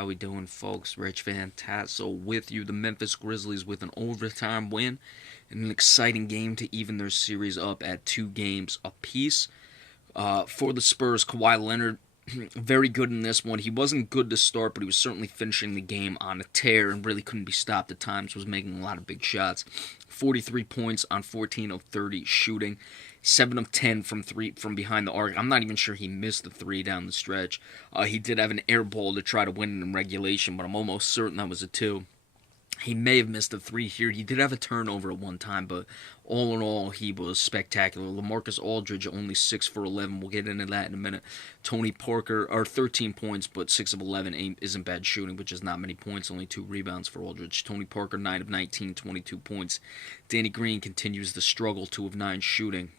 How we doing, folks? Rich Fantasso with you. The Memphis Grizzlies with an overtime win and an exciting game to even their series up at 2 games apiece. For the Spurs, Kawhi Leonard, very good in this one. He wasn't good to start, but he was certainly finishing the game on a tear and really couldn't be stopped at times. Was making a lot of big shots. 43 points on 14 of 30 shooting. 7 of 10 from behind the arc. I'm not even sure he missed the three down the stretch. He did have an air ball to try to win in regulation, but I'm almost certain that was a two. He may have missed a three here. He did have a turnover at one time, but all in all, he was spectacular. LaMarcus Aldridge only 6 for 11. We'll get into that in a minute. Tony Parker, 13 points, but 6 of 11 isn't bad shooting, which is not many points. Only 2 rebounds for Aldridge. Tony Parker, 9 of 19, 22 points. Danny Green continues the struggle, 2 of 9 shooting.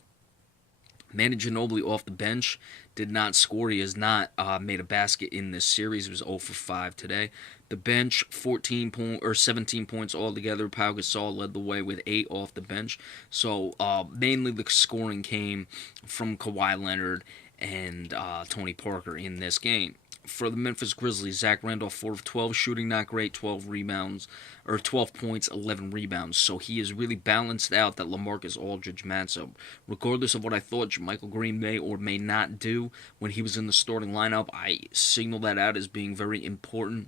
Manu Ginobili off the bench did not score. He has not made a basket in this series. He was 0 for 5 today. The bench, 17 points altogether. Pau Gasol led the way with 8 off the bench. So mainly the scoring came from Kawhi Leonard and Tony Parker in this game. For the Memphis Grizzlies, Zach Randolph 4 of 12 shooting, not great, 12 rebounds, or 12 points, 11 rebounds. So he has really balanced out that LaMarcus Aldridge matchup. Regardless of what I thought JaMychal Green may or may not do when he was in the starting lineup, I signal that out as being very important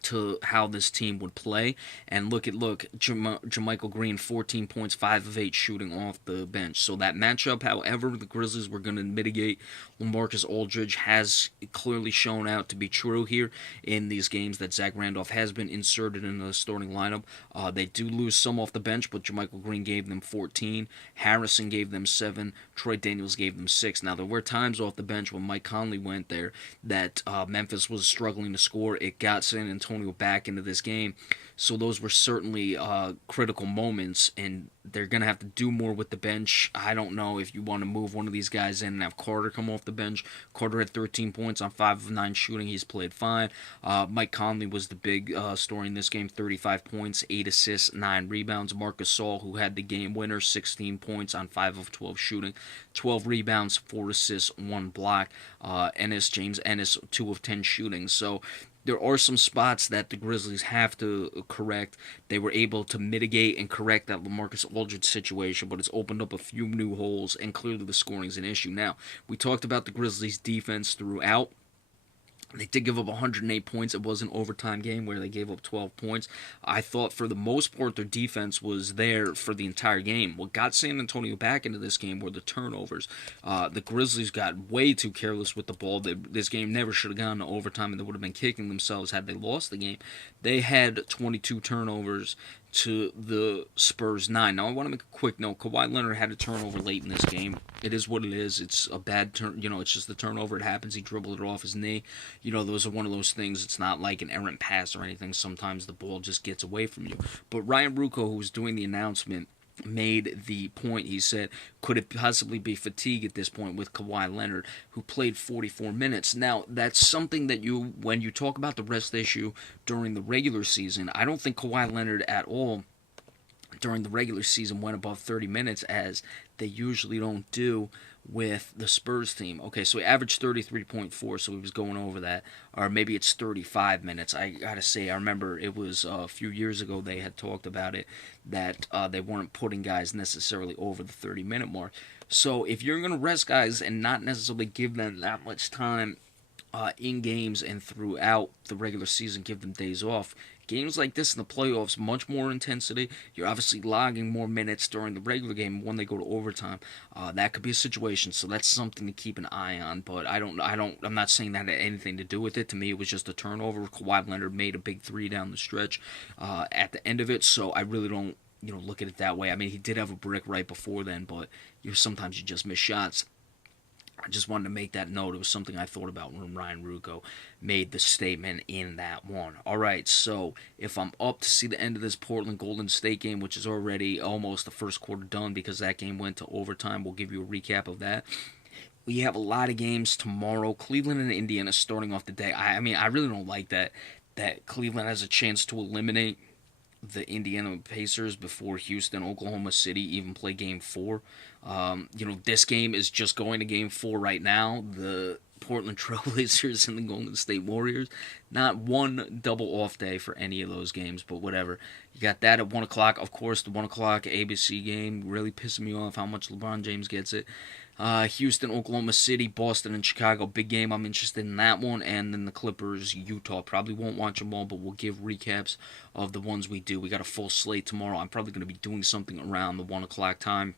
to how this team would play. And look, JaMychal Green, 14 points, 5 of 8 shooting off the bench. So that matchup, however, the Grizzlies were going to mitigate. LaMarcus Aldridge has clearly shown out to be true here in these games that Zach Randolph has been inserted in the starting lineup. They do lose some off the bench, but JaMychal Green gave them 14. Harrison gave them 7. Troy Daniels gave them 6. Now, there were times off the bench when Mike Conley went there that Memphis was struggling to score. It got San Antonio back into this game. So those were certainly critical moments, and they're going to have to do more with the bench. I don't know if you want to move one of these guys in and have Carter come off the bench. Carter had 13 points on 5 of 9 shooting. He's played fine. Mike Conley was the big story in this game, 35 points, 8 assists, 9 rebounds. Marc Gasol, who had the game winner, 16 points on 5 of 12 shooting, 12 rebounds, 4 assists, 1 block. James Ennis, 2 of 10 shooting. So there are some spots that the Grizzlies have to correct. They were able to mitigate and correct that LaMarcus Aldridge situation, but it's opened up a few new holes, and clearly the scoring is an issue. Now, we talked about the Grizzlies' defense throughout. They did give up 108 points. It was an overtime game where they gave up 12 points. I thought for the most part their defense was there for the entire game. What got San Antonio back into this game were the turnovers. The Grizzlies got way too careless with the ball. This game never should have gone to overtime, and they would have been kicking themselves had they lost the game. They had 22 turnovers to the Spurs 9. Now, I want to make a quick note. Kawhi Leonard had a turnover late in this game. It is what it is. It's a bad turn. It's just the turnover. It happens. He dribbled it off his knee. Those are one of those things. It's not like an errant pass or anything. Sometimes the ball just gets away from you. But Ryan Ruocco, who was doing the announcement, made the point. He said, could it possibly be fatigue at this point with Kawhi Leonard, who played 44 minutes? Now, that's something that when you talk about the rest issue during the regular season, I don't think Kawhi Leonard at all during the regular season went above 30 minutes, as they usually don't do with the Spurs team. Okay, so he averaged 33.4, so he was going over that. Or maybe it's 35 minutes. I gotta say, I remember it was a few years ago they had talked about it, that they weren't putting guys necessarily over the 30-minute mark. So if you're going to rest guys and not necessarily give them that much time in games and throughout the regular season, give them days off, games like this in the playoffs, much more intensity. You're obviously logging more minutes during the regular game when they go to overtime. That could be a situation, so that's something to keep an eye on. But I'm not saying that had anything to do with it. To me, it was just a turnover. Kawhi Leonard made a big 3 down the stretch at the end of it, so I really don't look at it that way. I mean, he did have a brick right before then, but sometimes you just miss shots. I just wanted to make that note. It was something I thought about when Ryan Ruocco made the statement in that one. All right, so if I'm up to see the end of this Portland Golden State game, which is already almost the first quarter done because that game went to overtime, we'll give you a recap of that. We have a lot of games tomorrow. Cleveland and Indiana starting off the day. I mean, I really don't like that Cleveland has a chance to eliminate the Indiana Pacers before Houston, Oklahoma City even play Game 4. This game is just going to Game 4 right now. The Portland Trailblazers and the Golden State Warriors. Not one double off day for any of those games, but whatever. You got that at 1 o'clock. Of course, the 1 o'clock ABC game really pissing me off how much LeBron James gets it. Houston, Oklahoma City, Boston, and Chicago. Big game. I'm interested in that one. And then the Clippers, Utah. Probably won't watch them all, but we'll give recaps of the ones we do. We got a full slate tomorrow. I'm probably going to be doing something around the 1 o'clock time.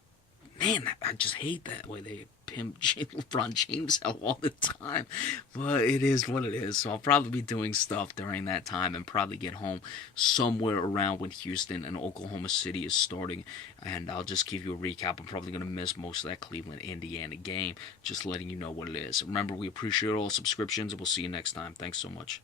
Man, I just hate that way they pimp LeBron James out all the time. But it is what it is. So I'll probably be doing stuff during that time and probably get home somewhere around when Houston and Oklahoma City is starting. And I'll just give you a recap. I'm probably going to miss most of that Cleveland-Indiana game. Just letting you know what it is. Remember, we appreciate all subscriptions, and we'll see you next time. Thanks so much.